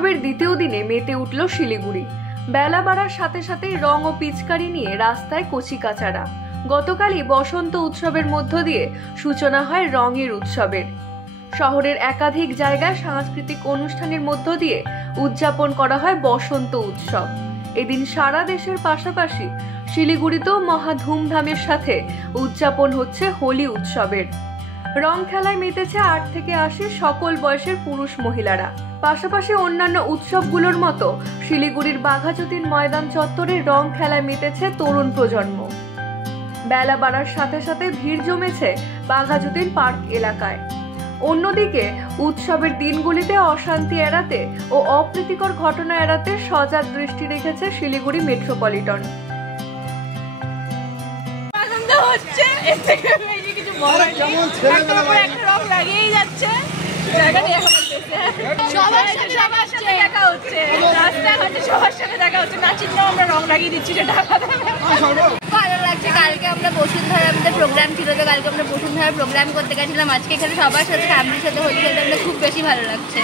উৎসবের দ্বিতীয় দিনে মেতে উঠল শিলিগুড়ি। বেলা বাড়ার সাথে সাথেই রং ও পিচকারি নিয়ে রাস্তায় কচিকাচারা। গতকালই বসন্ত উৎসবের মধ্য দিয়ে সূচনা হয় রঙের উৎসবের। শহরের একাধিক জায়গায় সাংস্কৃতিক অনুষ্ঠানের মধ্য দিয়ে উদযাপন করা হয় বসন্ত উৎসব। এদিন সারা দেশের পাশাপাশি শিলিগুড়িতেও মহা ধুমধামের সাথে উদযাপন হচ্ছে হোলি উৎসবের। রং খেলায় মেতেছে 8 থেকে 80 সকল বয়সের পুরুষ মহিলারা। পাশাপাশি অন্যান্য উৎসবগুলোর মতো শিলিগুড়ির বাঘাযতীন ময়দান চত্বরে রং খেলায় মেতেছে তরুণ প্রজন্ম। বেলা বাড়ার সাথে সাথে ভিড় জমেছে বাঘাযতীন পার্ক এলাকায়। অন্যদিকে উৎসবের দিনগুলিতে অশান্তি এড়াতে ও অপ্রীতিকর ঘটনা এড়াতে সজাগ দৃষ্টি রেখেছে শিলিগুড়ি মেট্রোপলিটন। ভালো লাগছে। কালকে আমরা বসুন্ধরা আমাদের প্রোগ্রাম ছিল, তো কালকে আমরা বসুন্ধরা প্রোগ্রাম করতে গেছিলাম। আজকে এখানে সবার সাথে ফ্যামিলির সাথে হোলি খেলতে আমাদের খুব বেশি ভালো লাগছে।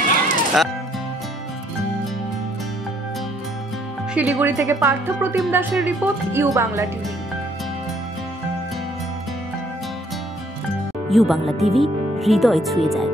শিলিগুড়ি থেকে পার্থ প্রতিম দাসের report, U Bangla TV. U Bangla TV হৃদয় ছুঁয়ে যায়।